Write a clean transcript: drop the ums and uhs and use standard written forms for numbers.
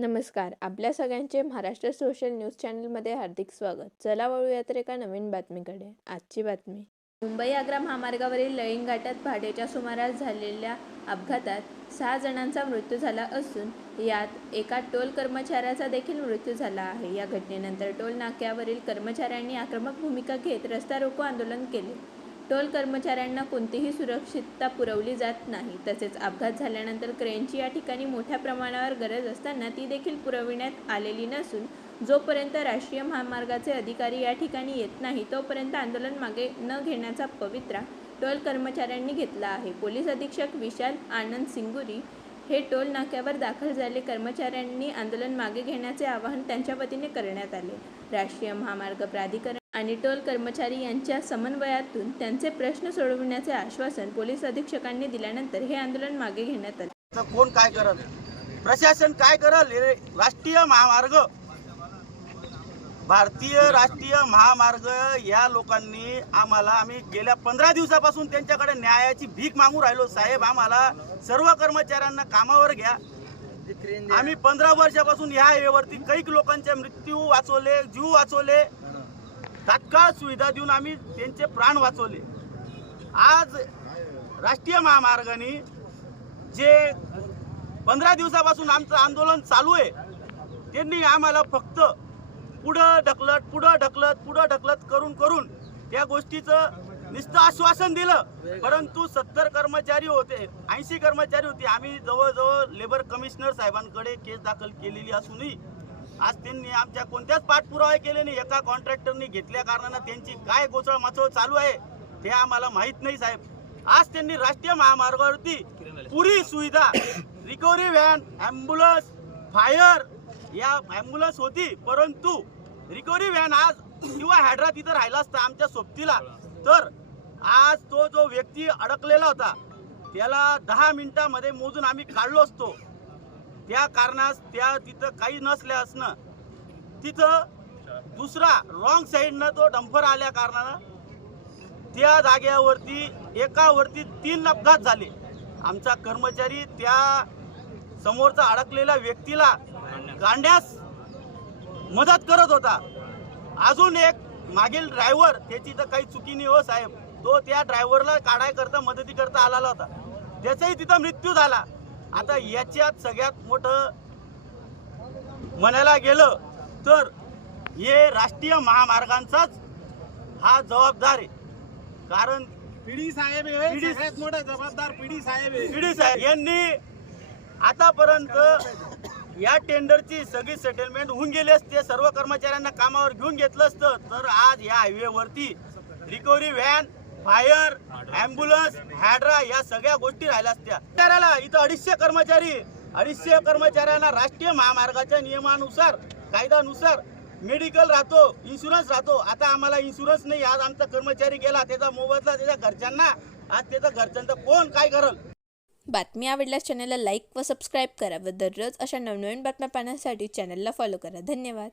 नमस्कार. आपल्या सगळ्यांचे महाराष्ट्र सोशल न्यूज चॅनलमध्ये हार्दिक स्वागत. चला वळूया तर एका नवीन बातमीकडे. आजची बातमी. मुंबई-आग्रा महामार्गावरील लळिंग घाटात पहाटेच्या सुमारास झालेल्या अपघातात 6 जणांचा मृत्यू झाला असून यात एका टोल कर्मचाऱ्याचा देखील मृत्यू झाला आहे. या घटनेनंतर टोल नाक्यावरील कर्मचाऱ्यांनी आक्रमक भूमिका घेत रस्ता रोको आंदोलन केले. टोल कर्मचाऱ्यांना कोणतीही सुरक्षितता पुरवली जात नाही. तसेच अपघात झाल्यानंतर क्रेनची या ठिकाणी मोठ्या प्रमाणावर गरज असताना ती देखील पुरविण्यात आलेली नसून जोपर्यंत राष्ट्रीय महामार्गाचे अधिकारी या ठिकाणी येत नाही तोपर्यंत आंदोलन मागे न घेण्याचा पवित्रा टोल कर्मचाऱ्यांनी घेतला आहे. पोलीस अधीक्षक विशाल आनंद सिंगुरी हे टोल नाक्यावर दाखल झाले. कर्मचाऱ्यांनी आंदोलन मागे घेण्याचे आवाहन त्यांच्या वतीने करण्यात आले. राष्ट्रीय महामार्ग प्राधिकरण आणि टोल कर्मचारी यांच्या समन्वयातून त्यांचे प्रश्न सोडविण्याचे आश्वासन पोलीस अधीक्षकांनी दिल्यानंतर हे आंदोलन मागे घेण्यात आले. कोण काय करल, प्रशासन काय करल, राष्ट्रीय महामार्ग, भारतीय राष्ट्रीय महामार्ग या लोकांनी आम्ही गेल्या 15 दिवसापासून त्यांच्याकडे न्यायाची भीक मागू राहिलो. साहेब, आम्हाला सर्व कर्मचाऱ्यांना कामावर घ्या. आम्ही 15 वर्षापासून ह्या वेळेवरती काही लोकांचे मृत्यू वाचवले, जीव वाचवले, तात्काळ सुविधा देऊन आम्ही त्यांचे प्राण वाचवले. आज राष्ट्रीय महामार्गाने जे 15 दिवसापासून आमचं आंदोलन चालू आहे त्यांनी आम्हाला फक्त पुढं ढकलत करून त्या गोष्टीचं नुसतं आश्वासन दिलं. परंतु 70 कर्मचारी होते, 80 कर्मचारी होते. आम्ही जवळजवळ लेबर कमिशनर साहेबांकडे केस दाखल केलेली असूनही आज त्यांनी आमच्या कोणत्याच पाठपुरावे केले नाही. एका कॉन्ट्रॅक्टरनी घेतल्या कारणानं त्यांची काय गोचळ मचळ चालू आहे ते आम्हाला माहीत नाही. साहेब, आज त्यांनी राष्ट्रीय महामार्गावरती पुरी सुविधा, रिकव्हरी व्हॅन, ॲम्ब्युलन्स, फायर या ॲम्ब्युलन्स होती, परंतु रिकव्हरी व्हॅन आज किंवा हॅड्रा तिथं राहिला असता आमच्या सोबतीला, तर आज तो जो व्यक्ती अडकलेला होता त्याला 10 मिनिटांमध्ये मोजून आम्ही काढलो असतो. त्या कारणास तिथं काही नसल्या असणं, तिथं दुसरा रॉंग साईडनं तो डंपर आल्या कारणानं त्या जागेवरती एकावरती 3 अपघात झाले. आमचा कर्मचारी त्या समोरचा अडकलेल्या व्यक्तीला काढण्यास मदत करत होता. अजून एक मागील ड्रायव्हर, त्याची तर काही चुकी नाही हो साहेब, तो त्या ड्रायव्हरला काढायकरता मदती करता आलेला होता, त्याचाही तिथं मृत्यू झाला. आता याच्यात सगळ्यात मोठं म्हणायला गेलं तर हे राष्ट्रीय महामार्गांचाच हा जबाबदार आहे. कारण पीडी साहेब सगळ्यात मोठा जबाबदार पीडी साहेब यांनी आतापर्यंत या टेंडरची सगळी सेटलमेंट होऊन गेली असते, सर्व कर्मचाऱ्यांना कामावर घेऊन घेतलं असतं, तर आज या हायवेवरती रिकव्हरी व्हॅन, फायर, ॲम्ब्युलन्स, हॅड्रा या सगळ्या गोष्टी राहिल्या असत्या. इथं 250 कर्मचाऱ्यांना राष्ट्रीय महामार्गाच्या नियमानुसार, कायद्यानुसार मेडिकल राहतो, इन्शुरन्स राहतो. आता आम्हाला इन्शुरन्स नाही. आज आमचा कर्मचारी गेला, त्याचा मोबदला त्याच्या घरच्यांना, आज त्याच्या घरच्यांचं कोण काय करल. बातमी आवडल्यास चॅनलला लाईक व सबस्क्राईब करा व दररोज अशा नवनवीन बातम्या पाहण्यासाठी चॅनलला फॉलो करा. धन्यवाद.